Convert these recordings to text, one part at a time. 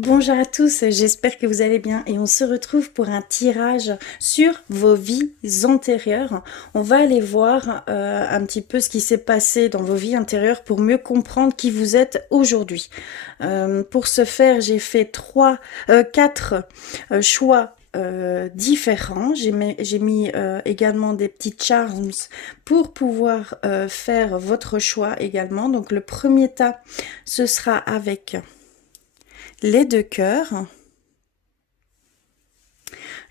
Bonjour à tous, j'espère que vous allez bien et on se retrouve pour un tirage sur vos vies antérieures. On va aller voir un petit peu ce qui s'est passé dans vos vies antérieures pour mieux comprendre qui vous êtes aujourd'hui. Pour ce faire, j'ai fait quatre choix différents. J'ai mis également des petits charms pour pouvoir faire votre choix également. Donc le premier tas, ce sera avec les deux cœurs.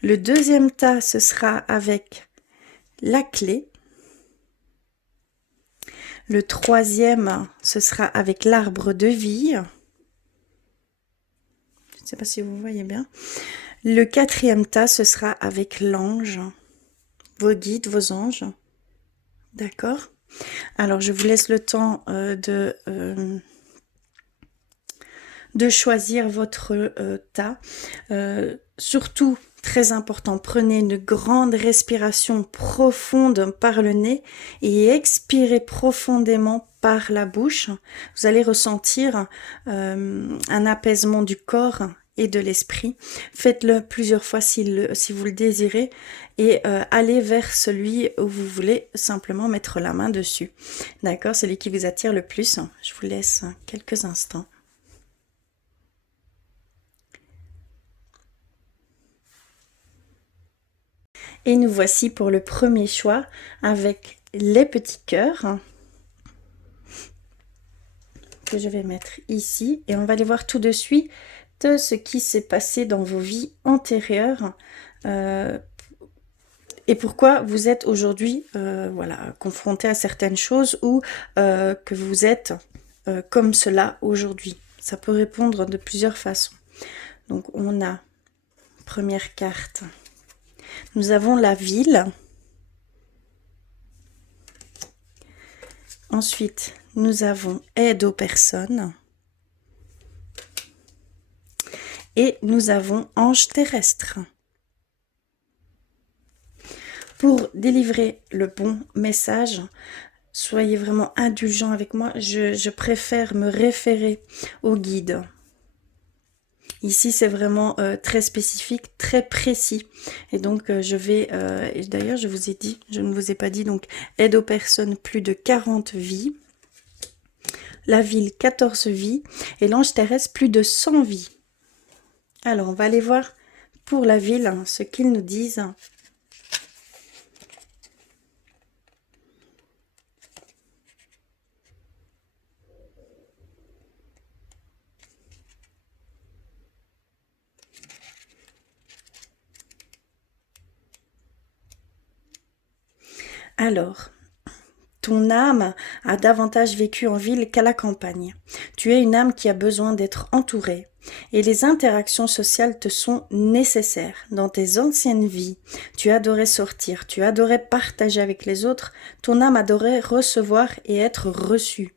Le deuxième tas, ce sera avec la clé. Le troisième, ce sera avec l'arbre de vie. Je ne sais pas si vous voyez bien. Le quatrième tas, ce sera avec l'ange, vos guides, vos anges. D'accord? Alors, je vous laisse le temps de choisir votre tas. Surtout, très important, prenez une grande respiration profonde par le nez et expirez profondément par la bouche. Vous allez ressentir un apaisement du corps et de l'esprit. Faites-le plusieurs fois si vous le désirez et allez vers celui où vous voulez simplement mettre la main dessus. D'accord? Celui qui vous attire le plus. Je vous laisse quelques instants. Et nous voici pour le premier choix avec les petits cœurs que je vais mettre ici. Et on va aller voir tout de suite ce qui s'est passé dans vos vies antérieures et pourquoi vous êtes aujourd'hui voilà, confronté à certaines choses ou que vous êtes comme cela aujourd'hui. Ça peut répondre de plusieurs façons. Donc on a première carte. Nous avons la ville. Ensuite, nous avons aide aux personnes. Et nous avons ange terrestre. Pour délivrer le bon message, soyez vraiment indulgents avec moi. Je préfère me référer au guide. Ici, c'est vraiment très spécifique, très précis. Et donc, je vais... et d'ailleurs, je vous ai dit, je ne vous ai pas dit, donc, aide aux personnes, plus de 40 vies. La ville, 14 vies. Et l'ange terrestre, plus de 100 vies. Alors, on va aller voir pour la ville ce qu'ils nous disent. Alors, ton âme a davantage vécu en ville qu'à la campagne. Tu es une âme qui a besoin d'être entourée et les interactions sociales te sont nécessaires. Dans tes anciennes vies, tu adorais sortir, tu adorais partager avec les autres, ton âme adorait recevoir et être reçue.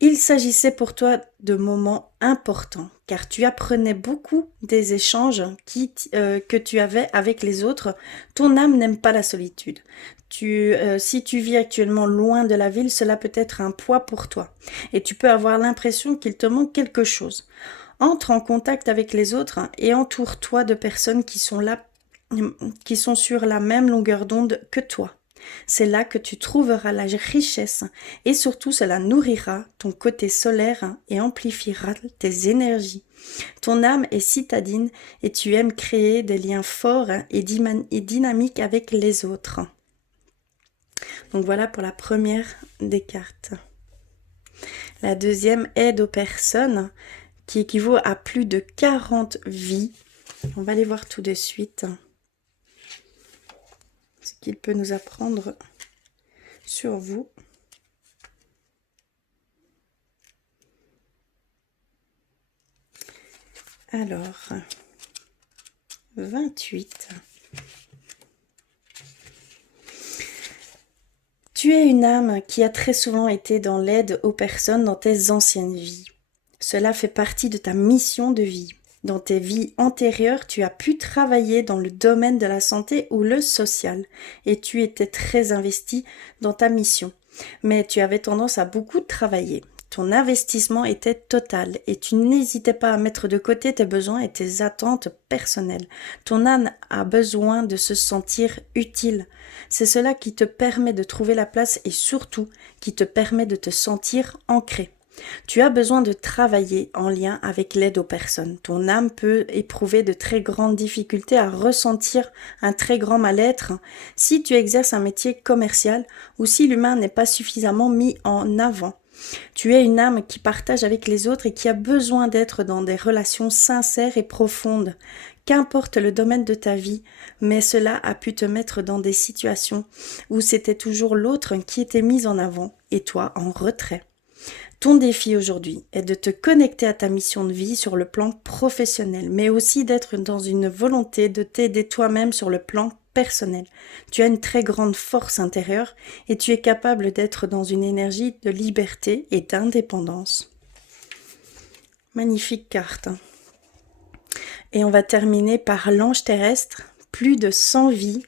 Il s'agissait pour toi de moments importants, car tu apprenais beaucoup des échanges que tu avais avec les autres. Ton âme n'aime pas la solitude. Si tu vis actuellement loin de la ville, cela peut être un poids pour toi. Et tu peux avoir l'impression qu'il te manque quelque chose. Entre en contact avec les autres et entoure-toi de personnes qui sont là, qui sont sur la même longueur d'onde que toi. C'est là que tu trouveras la richesse et surtout cela nourrira ton côté solaire et amplifiera tes énergies. Ton âme est citadine et tu aimes créer des liens forts et dynamiques avec les autres. Donc voilà pour la première des cartes. La deuxième, aide aux personnes, qui équivaut à plus de 40 vies. On va les voir tout de suite. Ce qu'il peut nous apprendre sur vous. Alors, 28. Tu es une âme qui a très souvent été dans l'aide aux personnes dans tes anciennes vies. Cela fait partie de ta mission de vie. Dans tes vies antérieures, tu as pu travailler dans le domaine de la santé ou le social et tu étais très investi dans ta mission. Mais tu avais tendance à beaucoup travailler. Ton investissement était total et tu n'hésitais pas à mettre de côté tes besoins et tes attentes personnelles. Ton âme a besoin de se sentir utile. C'est cela qui te permet de trouver la place et surtout qui te permet de te sentir ancré. Tu as besoin de travailler en lien avec l'aide aux personnes. Ton âme peut éprouver de très grandes difficultés à ressentir un très grand mal-être si tu exerces un métier commercial ou si l'humain n'est pas suffisamment mis en avant. Tu es une âme qui partage avec les autres et qui a besoin d'être dans des relations sincères et profondes. Qu'importe le domaine de ta vie, mais cela a pu te mettre dans des situations où c'était toujours l'autre qui était mis en avant et toi en retrait. Ton défi aujourd'hui est de te connecter à ta mission de vie sur le plan professionnel, mais aussi d'être dans une volonté de t'aider toi-même sur le plan personnel. Tu as une très grande force intérieure et tu es capable d'être dans une énergie de liberté et d'indépendance. Magnifique carte. Et on va terminer par l'ange terrestre, plus de 100 vies.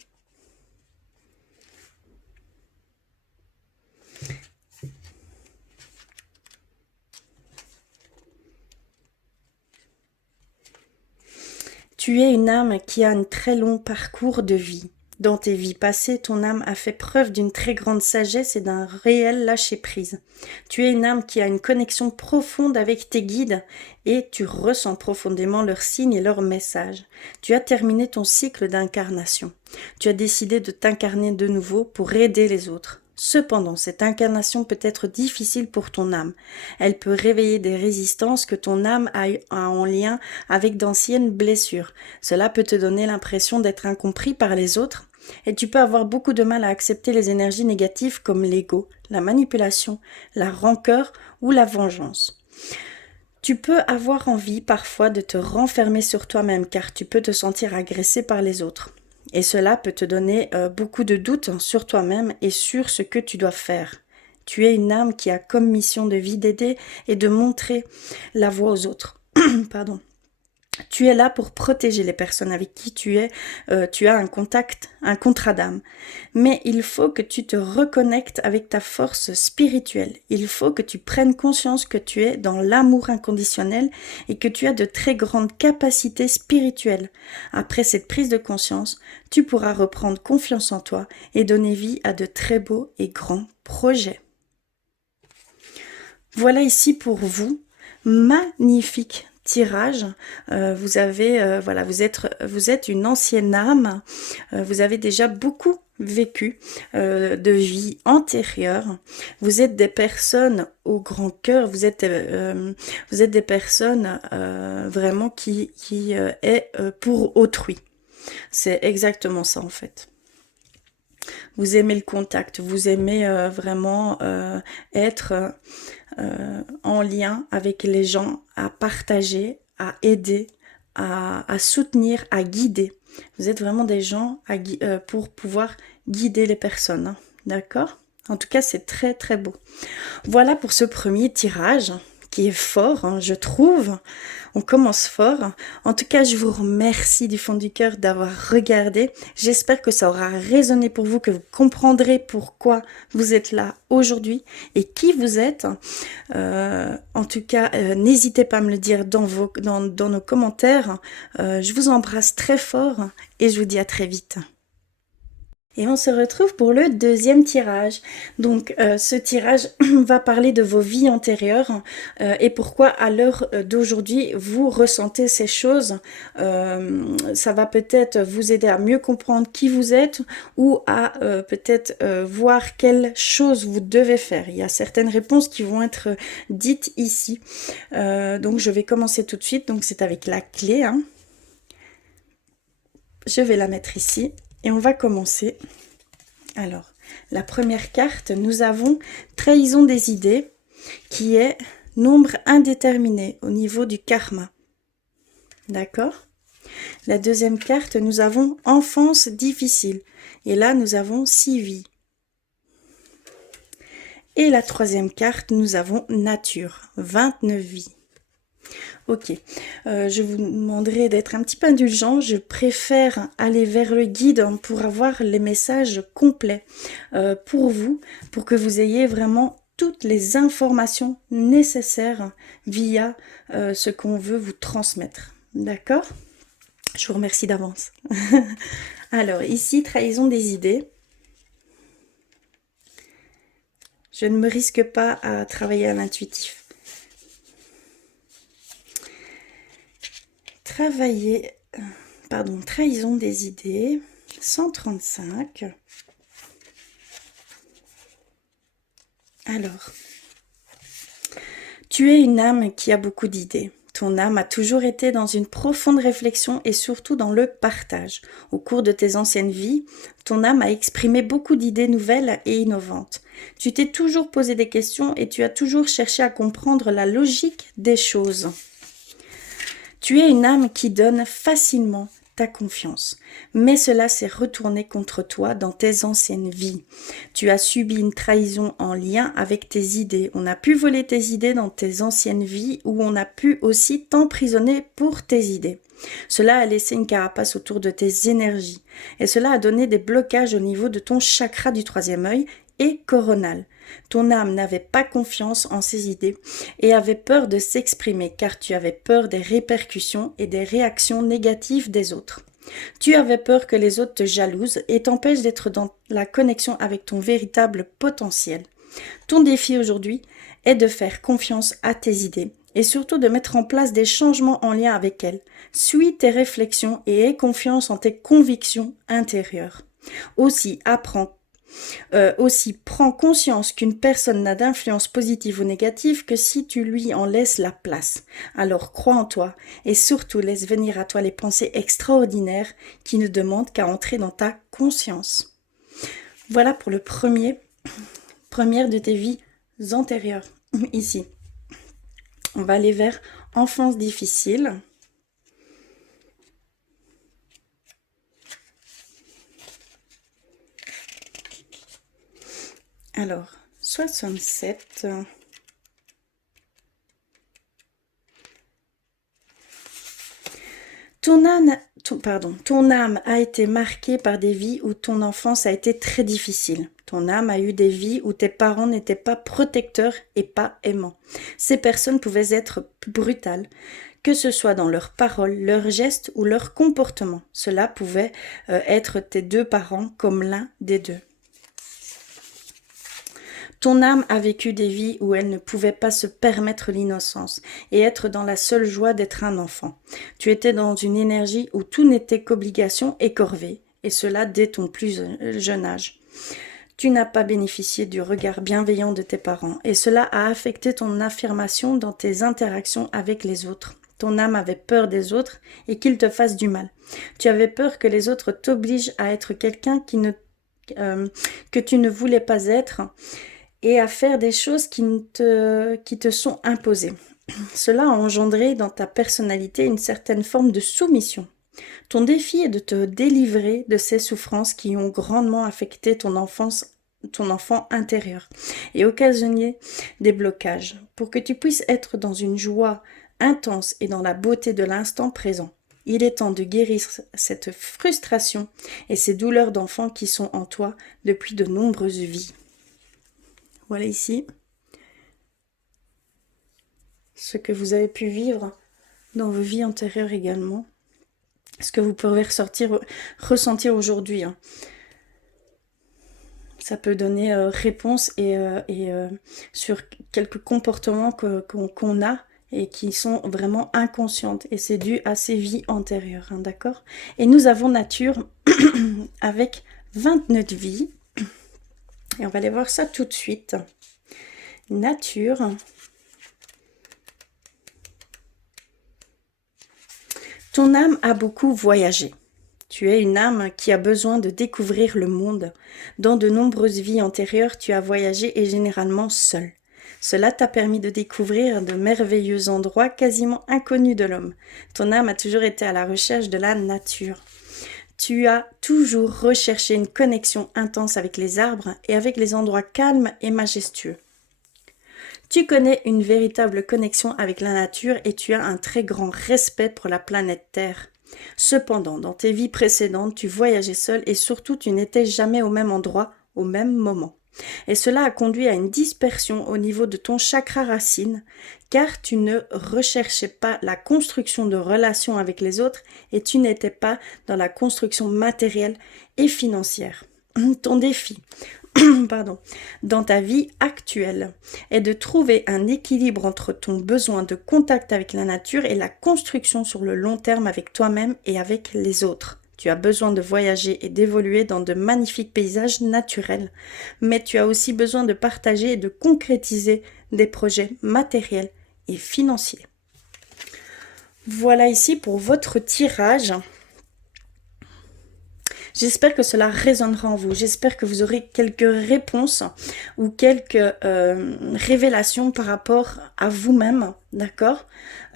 Tu es une âme qui a un très long parcours de vie. Dans tes vies passées, ton âme a fait preuve d'une très grande sagesse et d'un réel lâcher-prise. Tu es une âme qui a une connexion profonde avec tes guides et tu ressens profondément leurs signes et leurs messages. Tu as terminé ton cycle d'incarnation. Tu as décidé de t'incarner de nouveau pour aider les autres. Cependant, cette incarnation peut être difficile pour ton âme. Elle peut réveiller des résistances que ton âme a en lien avec d'anciennes blessures. Cela peut te donner l'impression d'être incompris par les autres et tu peux avoir beaucoup de mal à accepter les énergies négatives comme l'ego, la manipulation, la rancœur ou la vengeance. Tu peux avoir envie parfois de te renfermer sur toi-même car tu peux te sentir agressé par les autres. Et cela peut te donner beaucoup de doutes sur toi-même et sur ce que tu dois faire. Tu es une âme qui a comme mission de vie d'aider et de montrer la voie aux autres. Pardon. Tu es là pour protéger les personnes avec qui tu as un contact, un contrat d'âme. Mais il faut que tu te reconnectes avec ta force spirituelle. Il faut que tu prennes conscience que tu es dans l'amour inconditionnel et que tu as de très grandes capacités spirituelles. Après cette prise de conscience, tu pourras reprendre confiance en toi et donner vie à de très beaux et grands projets. Voilà ici pour vous, magnifique tirage. Vous êtes une ancienne âme. Vous avez déjà beaucoup vécu de vie antérieure. Vous êtes des personnes au grand cœur. Vous êtes des personnes vraiment qui est pour autrui. C'est exactement ça en fait. Vous aimez le contact, vous aimez vraiment être en lien avec les gens, à partager, à aider, à soutenir, à guider. Vous êtes vraiment des gens pour pouvoir guider les personnes, hein, d'accord? En tout cas, c'est très très beau. Voilà pour ce premier tirage qui est fort, hein, je trouve. On commence fort. En tout cas, je vous remercie du fond du cœur d'avoir regardé. J'espère que ça aura résonné pour vous, que vous comprendrez pourquoi vous êtes là aujourd'hui et qui vous êtes. En tout cas, n'hésitez pas à me le dire dans nos commentaires. Je vous embrasse très fort et je vous dis à très vite. Et on se retrouve pour le deuxième tirage. Donc ce tirage va parler de vos vies antérieures et pourquoi à l'heure d'aujourd'hui vous ressentez ces choses. Ça va peut-être vous aider à mieux comprendre qui vous êtes ou à peut-être voir quelles choses vous devez faire. Il y a certaines réponses qui vont être dites ici. Donc je vais commencer tout de suite. Donc c'est avec la clé, hein. Je vais la mettre ici. Et on va commencer. Alors, la première carte, nous avons trahison des idées, qui est nombre indéterminé au niveau du karma. D'accord? La deuxième carte, nous avons enfance difficile. Et là, nous avons 6 vies. Et la troisième carte, nous avons nature, 29 vies. Ok, je vous demanderai d'être un petit peu indulgent. Je préfère aller vers le guide pour avoir les messages complets pour vous, pour que vous ayez vraiment toutes les informations nécessaires via ce qu'on veut vous transmettre. D'accord? Je vous remercie d'avance. Alors, ici, trahison des idées. Je ne me risque pas à travailler à l'intuitif. Trahison des idées. 135. Alors, tu es une âme qui a beaucoup d'idées. Ton âme a toujours été dans une profonde réflexion et surtout dans le partage. Au cours de tes anciennes vies, ton âme a exprimé beaucoup d'idées nouvelles et innovantes. Tu t'es toujours posé des questions et tu as toujours cherché à comprendre la logique des choses. Tu es une âme qui donne facilement ta confiance, mais cela s'est retourné contre toi dans tes anciennes vies. Tu as subi une trahison en lien avec tes idées. On a pu voler tes idées dans tes anciennes vies ou on a pu aussi t'emprisonner pour tes idées. Cela a laissé une carapace autour de tes énergies et cela a donné des blocages au niveau de ton chakra du troisième œil et coronal. Ton âme n'avait pas confiance en ses idées et avait peur de s'exprimer car tu avais peur des répercussions et des réactions négatives des autres. Tu avais peur que les autres te jalousent et t'empêchent d'être dans la connexion avec ton véritable potentiel. Ton défi aujourd'hui est de faire confiance à tes idées et surtout de mettre en place des changements en lien avec elles. Suis tes réflexions et aie confiance en tes convictions intérieures. Aussi, prends conscience qu'une personne n'a d'influence positive ou négative que si tu lui en laisses la place. Alors crois en toi et surtout laisse venir à toi les pensées extraordinaires qui ne demandent qu'à entrer dans ta conscience. Voilà pour le première de tes vies antérieures. Ici, on va aller vers enfance difficile. Alors, 67. Ton âme a été marquée par des vies où ton enfance a été très difficile. Ton âme a eu des vies où tes parents n'étaient pas protecteurs et pas aimants. Ces personnes pouvaient être brutales, que ce soit dans leurs paroles, leurs gestes ou leur comportement. Cela pouvait être tes deux parents comme l'un des deux. Ton âme a vécu des vies où elle ne pouvait pas se permettre l'innocence et être dans la seule joie d'être un enfant. Tu étais dans une énergie où tout n'était qu'obligation et corvée, et cela dès ton plus jeune âge. Tu n'as pas bénéficié du regard bienveillant de tes parents et cela a affecté ton affirmation dans tes interactions avec les autres. Ton âme avait peur des autres et qu'ils te fassent du mal. Tu avais peur que les autres t'obligent à être quelqu'un que tu ne voulais pas être et à faire des choses qui te sont imposées. Cela a engendré dans ta personnalité une certaine forme de soumission. Ton défi est de te délivrer de ces souffrances qui ont grandement affecté ton enfant intérieur et occasionné des blocages pour que tu puisses être dans une joie intense et dans la beauté de l'instant présent. Il est temps de guérir cette frustration et ces douleurs d'enfant qui sont en toi depuis de nombreuses vies. Voilà ici ce que vous avez pu vivre dans vos vies antérieures également. Ce que vous pouvez ressentir aujourd'hui. Ça peut donner réponse et sur quelques comportements qu'on a et qui sont vraiment inconscientes. Et c'est dû à ces vies antérieures, d'accord? Et nous avons nature avec 29 vies. Et on va aller voir ça tout de suite. Nature. Ton âme a beaucoup voyagé. Tu es une âme qui a besoin de découvrir le monde. Dans de nombreuses vies antérieures, tu as voyagé et généralement seul. Cela t'a permis de découvrir de merveilleux endroits quasiment inconnus de l'homme. Ton âme a toujours été à la recherche de la nature. Tu as toujours recherché une connexion intense avec les arbres et avec les endroits calmes et majestueux. Tu connais une véritable connexion avec la nature et tu as un très grand respect pour la planète Terre. Cependant, dans tes vies précédentes, tu voyageais seul et surtout tu n'étais jamais au même endroit, au même moment. Et cela a conduit à une dispersion au niveau de ton chakra racine, car tu ne recherchais pas la construction de relations avec les autres et tu n'étais pas dans la construction matérielle et financière. Ton défi, pardon, dans ta vie actuelle est de trouver un équilibre entre ton besoin de contact avec la nature et la construction sur le long terme avec toi-même et avec les autres. Tu as besoin de voyager et d'évoluer dans de magnifiques paysages naturels, mais tu as aussi besoin de partager et de concrétiser des projets matériels et financiers. Voilà ici pour votre tirage. J'espère que cela résonnera en vous. J'espère que vous aurez quelques réponses ou quelques révélations par rapport à vous-même, d'accord?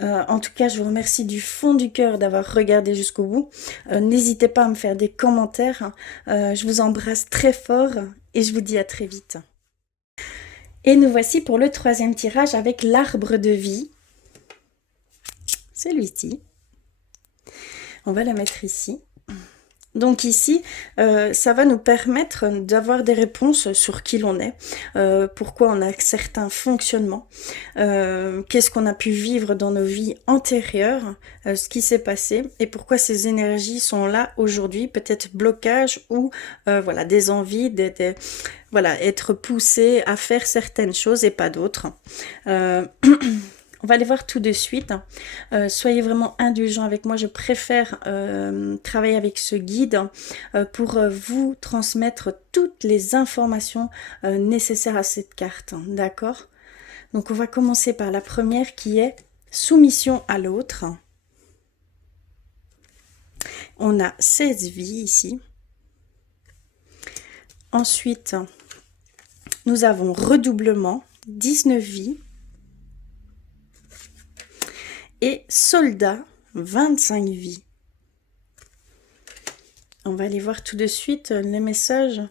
En tout cas, je vous remercie du fond du cœur d'avoir regardé jusqu'au bout. N'hésitez pas à me faire des commentaires. Je vous embrasse très fort et je vous dis à très vite. Et nous voici pour le troisième tirage avec l'arbre de vie. Celui-ci. On va le mettre ici. Donc ici, ça va nous permettre d'avoir des réponses sur qui l'on est, pourquoi on a certains fonctionnements, qu'est-ce qu'on a pu vivre dans nos vies antérieures, ce qui s'est passé et pourquoi ces énergies sont là aujourd'hui, peut-être blocage ou voilà, des envies, voilà, être poussé à faire certaines choses et pas d'autres. On va les voir tout de suite. Soyez vraiment indulgents avec moi. Je préfère travailler avec ce guide pour vous transmettre toutes les informations nécessaires à cette carte. D'accord? Donc, on va commencer par la première qui est soumission à l'autre. On a 16 vies ici. Ensuite, nous avons redoublement, 19 vies. Et soldat, 25 vies. On va aller voir tout de suite les messages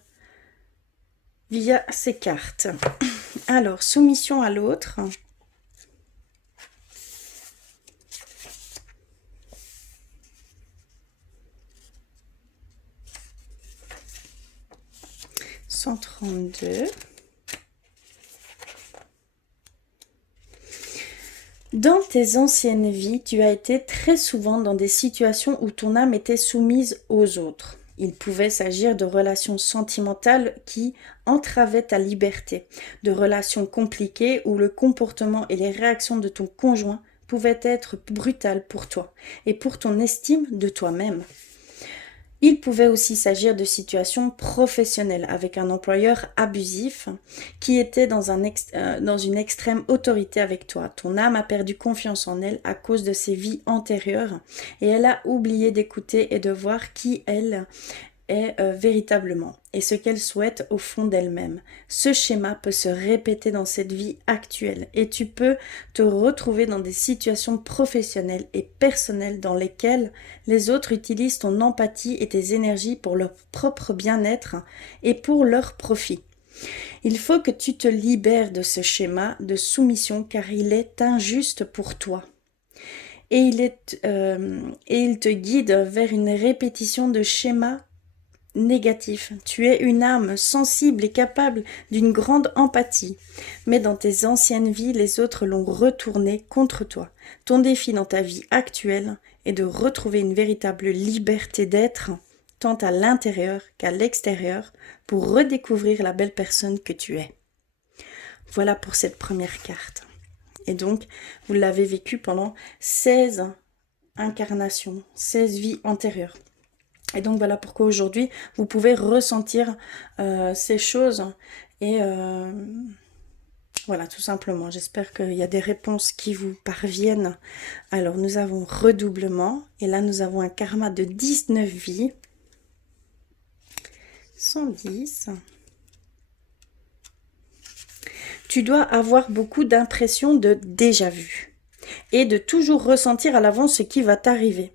via ces cartes. Alors, soumission à l'autre. « 132. » Dans tes anciennes vies, tu as été très souvent dans des situations où ton âme était soumise aux autres. Il pouvait s'agir de relations sentimentales qui entravaient ta liberté, de relations compliquées où le comportement et les réactions de ton conjoint pouvaient être brutales pour toi et pour ton estime de toi-même. Il pouvait aussi s'agir de situations professionnelles avec un employeur abusif qui était dans une extrême autorité avec toi. Ton âme a perdu confiance en elle à cause de ses vies antérieures et elle a oublié d'écouter et de voir qui elle est véritablement et ce qu'elle souhaite au fond d'elle-même. Ce schéma peut se répéter dans cette vie actuelle et tu peux te retrouver dans des situations professionnelles et personnelles dans lesquelles les autres utilisent ton empathie et tes énergies pour leur propre bien-être et pour leur profit. Il faut que tu te libères de ce schéma de soumission car il est injuste pour toi. Et il te guide vers une répétition de schémas négatif. Tu es une âme sensible et capable d'une grande empathie. Mais dans tes anciennes vies, les autres l'ont retourné contre toi. Ton défi dans ta vie actuelle est de retrouver une véritable liberté d'être, tant à l'intérieur qu'à l'extérieur, pour redécouvrir la belle personne que tu es. Voilà pour cette première carte. Et donc, vous l'avez vécu pendant 16 incarnations, 16 vies antérieures. Et donc voilà pourquoi aujourd'hui vous pouvez ressentir ces choses et voilà tout simplement. J'espère qu'il y a des réponses qui vous parviennent. Alors nous avons redoublement et là nous avons un karma de 19 vies. 110. Tu dois avoir beaucoup d'impressions de déjà-vu et de toujours ressentir à l'avance ce qui va t'arriver.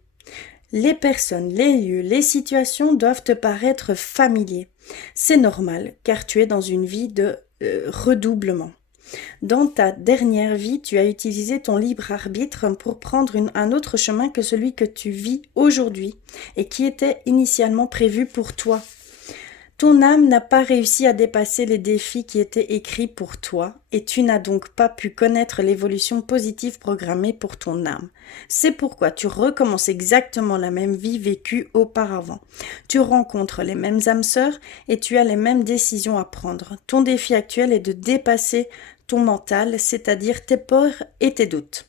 Les personnes, les lieux, les situations doivent te paraître familiers. C'est normal, car tu es dans une vie de redoublement. Dans ta dernière vie, tu as utilisé ton libre arbitre pour prendre un autre chemin que celui que tu vis aujourd'hui et qui était initialement prévu pour toi. Ton âme n'a pas réussi à dépasser les défis qui étaient écrits pour toi et tu n'as donc pas pu connaître l'évolution positive programmée pour ton âme. C'est pourquoi tu recommences exactement la même vie vécue auparavant. Tu rencontres les mêmes âmes sœurs et tu as les mêmes décisions à prendre. Ton défi actuel est de dépasser ton mental, c'est-à-dire tes peurs et tes doutes.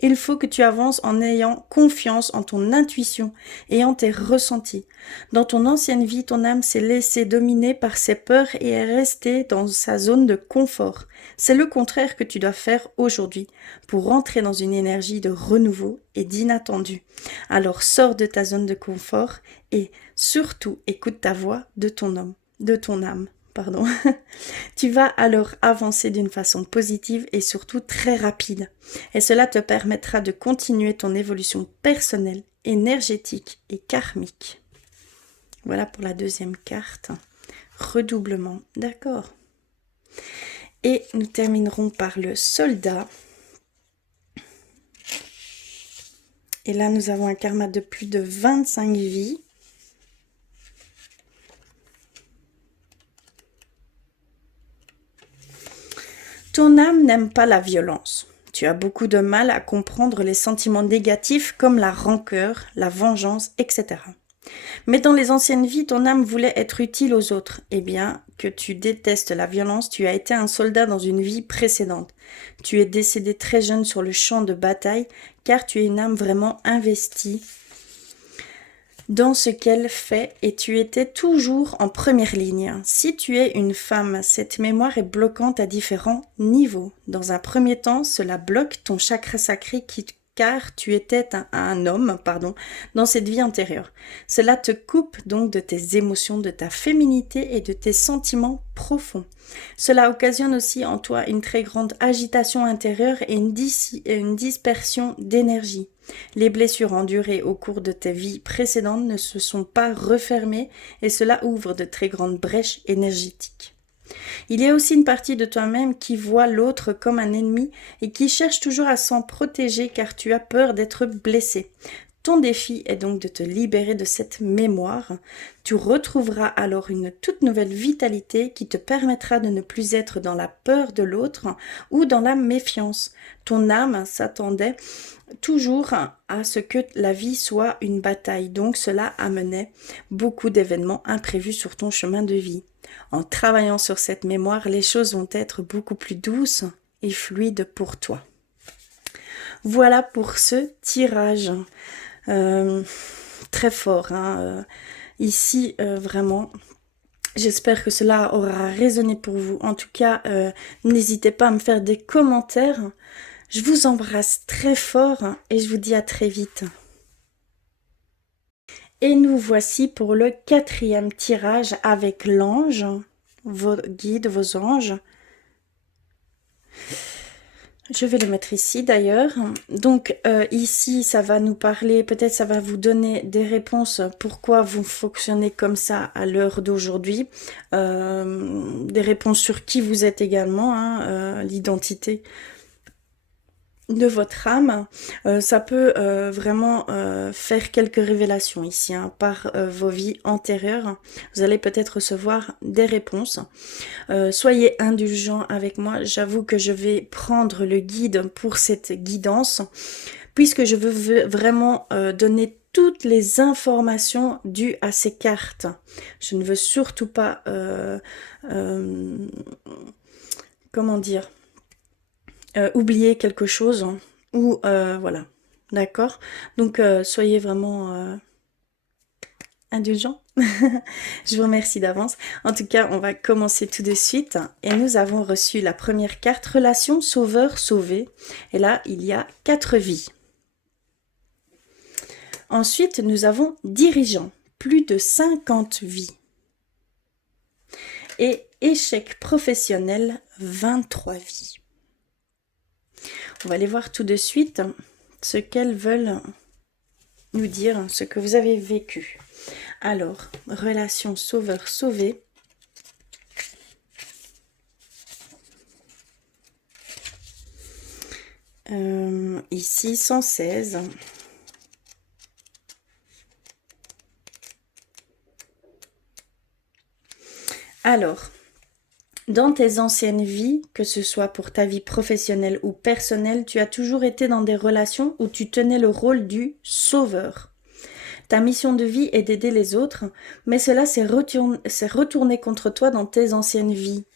Il faut que tu avances en ayant confiance en ton intuition et en tes ressentis. Dans ton ancienne vie, ton âme s'est laissée dominer par ses peurs et est restée dans sa zone de confort. C'est le contraire que tu dois faire aujourd'hui pour rentrer dans une énergie de renouveau et d'inattendu. Alors sors de ta zone de confort et surtout écoute ta voix de ton homme, de ton âme. Pardon. Tu vas alors avancer d'une façon positive et surtout très rapide. Et cela te permettra de continuer ton évolution personnelle, énergétique et karmique. Voilà pour la deuxième carte. Redoublement, d'accord. Et nous terminerons par le soldat. Et là, nous avons un karma de plus de 25 vies. Ton âme n'aime pas la violence. Tu as beaucoup de mal à comprendre les sentiments négatifs comme la rancœur, la vengeance, etc. Mais dans les anciennes vies, ton âme voulait être utile aux autres. Eh bien, que tu détestes la violence, tu as été un soldat dans une vie précédente. Tu es décédé très jeune sur le champ de bataille, car tu es une âme vraiment investie dans ce qu'elle fait et tu étais toujours en première ligne. Si tu es une femme, cette mémoire est bloquante à différents niveaux. Dans un premier temps, cela bloque ton chakra sacré car tu étais un homme, dans cette vie antérieure. Cela te coupe donc de tes émotions, de ta féminité et de tes sentiments profonds. Cela occasionne aussi en toi une très grande agitation intérieure et une dispersion d'énergie. Les blessures endurées au cours de tes vies précédentes ne se sont pas refermées et cela ouvre de très grandes brèches énergétiques. Il y a aussi une partie de toi-même qui voit l'autre comme un ennemi et qui cherche toujours à s'en protéger car tu as peur d'être blessé. Ton défi est donc de te libérer de cette mémoire. Tu retrouveras alors une toute nouvelle vitalité qui te permettra de ne plus être dans la peur de l'autre ou dans la méfiance. Ton âme s'attendait toujours à ce que la vie soit une bataille, donc cela amenait beaucoup d'événements imprévus sur ton chemin de vie. En travaillant sur cette mémoire, les choses vont être beaucoup plus douces et fluides pour toi. Voilà pour ce tirage. Très fort, hein. Ici, vraiment, j'espère que cela aura résonné pour vous. En tout cas, n'hésitez pas à me faire des commentaires. Je vous embrasse très fort et je vous dis à très vite. Et nous voici pour le 4e tirage avec l'ange, vos guides, vos anges. Je vais le mettre ici d'ailleurs. Donc ici, ça va nous parler, peut-être ça va vous donner des réponses pourquoi vous fonctionnez comme ça à l'heure d'aujourd'hui. Des réponses sur qui vous êtes également, l'identité de votre âme. Ça peut vraiment faire quelques révélations ici par vos vies antérieures. Vous allez peut-être recevoir des réponses. Soyez indulgents avec moi. J'avoue que je vais prendre le guide pour cette guidance puisque je veux vraiment donner toutes les informations dues à ces cartes. Je ne veux surtout pas comment dire, oublier quelque chose ou voilà, d'accord. Donc soyez vraiment indulgents. Je vous remercie d'avance. En tout cas, on va commencer tout de suite et nous avons reçu la première carte relation sauveur-sauvé et là il y a 4 vies. Ensuite, nous avons dirigeant, plus de 50 vies. Et échec professionnel, 23 vies. On va aller voir tout de suite ce qu'elles veulent nous dire, ce que vous avez vécu. Alors, relation sauveur-sauvé. Ici, 116. Alors, dans tes anciennes vies, que ce soit pour ta vie professionnelle ou personnelle, tu as toujours été dans des relations où tu tenais le rôle du sauveur. Ta mission de vie est d'aider les autres, mais cela s'est retourné contre toi dans tes anciennes vies.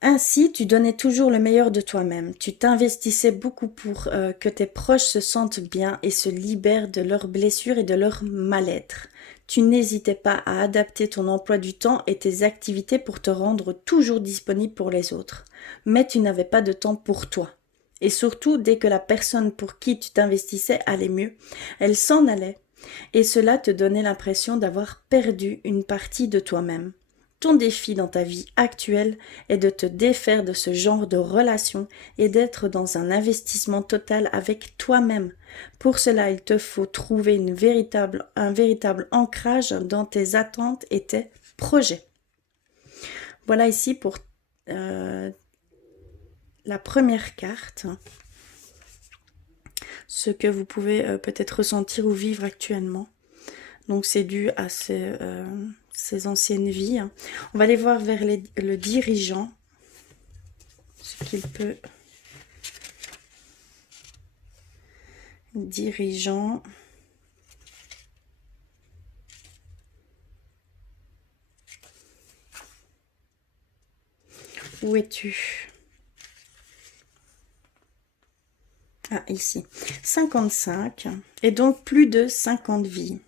Ainsi, tu donnais toujours le meilleur de toi-même. Tu t'investissais beaucoup pour que tes proches se sentent bien et se libèrent de leurs blessures et de leur mal-être. Tu n'hésitais pas à adapter ton emploi du temps et tes activités pour te rendre toujours disponible pour les autres. Mais tu n'avais pas de temps pour toi. Et surtout, dès que la personne pour qui tu t'investissais allait mieux, elle s'en allait. Et cela te donnait l'impression d'avoir perdu une partie de toi-même. Ton défi dans ta vie actuelle est de te défaire de ce genre de relation et d'être dans un investissement total avec toi-même. Pour cela, il te faut trouver un véritable ancrage dans tes attentes et tes projets. Voilà ici pour la première carte, ce que vous pouvez peut-être ressentir ou vivre actuellement. Donc c'est dû à ces anciennes vies. On va aller voir vers le dirigeant, ce qu'il peut... Dirigeant. Où es-tu? Ah, ici. 55. Et donc plus de 50 vies.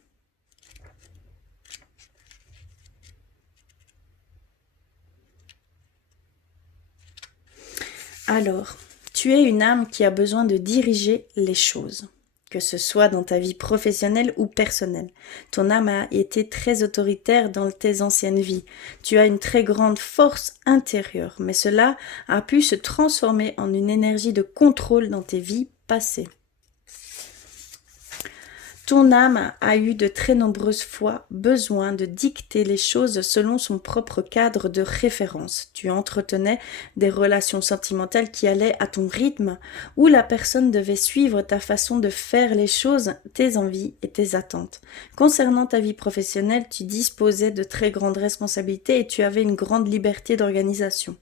Alors, tu es une âme qui a besoin de diriger les choses, que ce soit dans ta vie professionnelle ou personnelle. Ton âme a été très autoritaire dans tes anciennes vies. Tu as une très grande force intérieure, mais cela a pu se transformer en une énergie de contrôle dans tes vies passées. Ton âme a eu de très nombreuses fois besoin de dicter les choses selon son propre cadre de référence. Tu entretenais des relations sentimentales qui allaient à ton rythme, où la personne devait suivre ta façon de faire les choses, tes envies et tes attentes. Concernant ta vie professionnelle, tu disposais de très grandes responsabilités et tu avais une grande liberté d'organisation.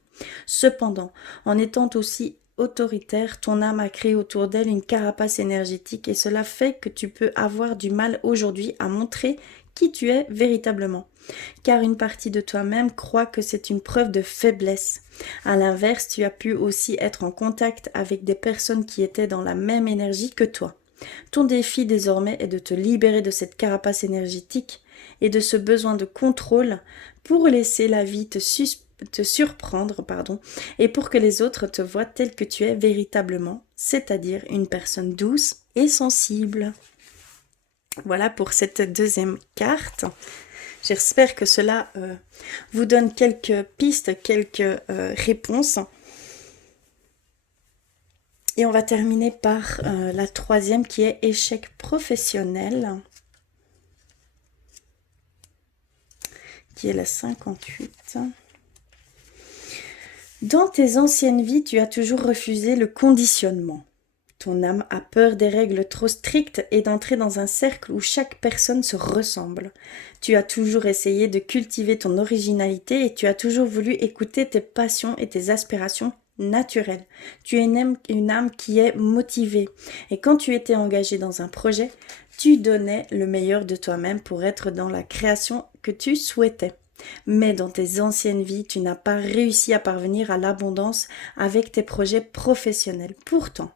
Cependant, en étant aussi autoritaire, ton âme a créé autour d'elle une carapace énergétique et cela fait que tu peux avoir du mal aujourd'hui à montrer qui tu es véritablement. Car une partie de toi-même croit que c'est une preuve de faiblesse. À l'inverse, tu as pu aussi être en contact avec des personnes qui étaient dans la même énergie que toi. Ton défi désormais est de te libérer de cette carapace énergétique et de ce besoin de contrôle pour laisser la vie te surprendre, et pour que les autres te voient tel que tu es véritablement, c'est-à-dire une personne douce et sensible. Voilà pour cette deuxième carte. J'espère que cela vous donne quelques pistes, quelques réponses. Et on va terminer par la troisième qui est échec professionnel, qui est la 58. Dans tes anciennes vies, tu as toujours refusé le conditionnement. Ton âme a peur des règles trop strictes et d'entrer dans un cercle où chaque personne se ressemble. Tu as toujours essayé de cultiver ton originalité et tu as toujours voulu écouter tes passions et tes aspirations naturelles. Tu es une âme qui est motivée et quand tu étais engagé dans un projet, tu donnais le meilleur de toi-même pour être dans la création que tu souhaitais. Mais dans tes anciennes vies, tu n'as pas réussi à parvenir à l'abondance avec tes projets professionnels. Pourtant,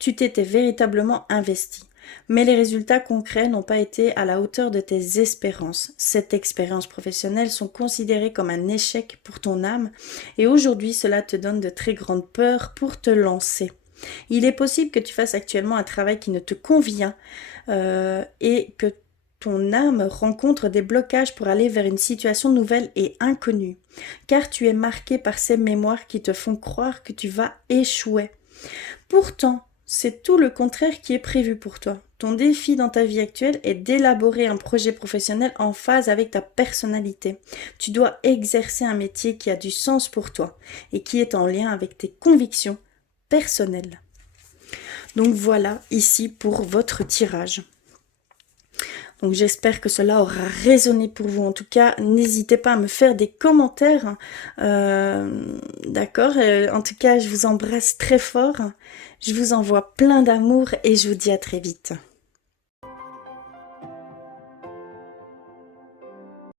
tu t'étais véritablement investi. Mais les résultats concrets n'ont pas été à la hauteur de tes espérances. Cette expérience professionnelle sont considérées comme un échec pour ton âme et aujourd'hui cela te donne de très grandes peurs pour te lancer. Il est possible que tu fasses actuellement un travail qui ne te convient et que ton âme rencontre des blocages pour aller vers une situation nouvelle et inconnue, car tu es marqué par ces mémoires qui te font croire que tu vas échouer. Pourtant, c'est tout le contraire qui est prévu pour toi. Ton défi dans ta vie actuelle est d'élaborer un projet professionnel en phase avec ta personnalité. Tu dois exercer un métier qui a du sens pour toi et qui est en lien avec tes convictions personnelles. Donc voilà ici pour votre tirage. Donc j'espère que cela aura résonné pour vous. En tout cas, n'hésitez pas à me faire des commentaires. D'accord? En tout cas, je vous embrasse très fort. Je vous envoie plein d'amour et je vous dis à très vite.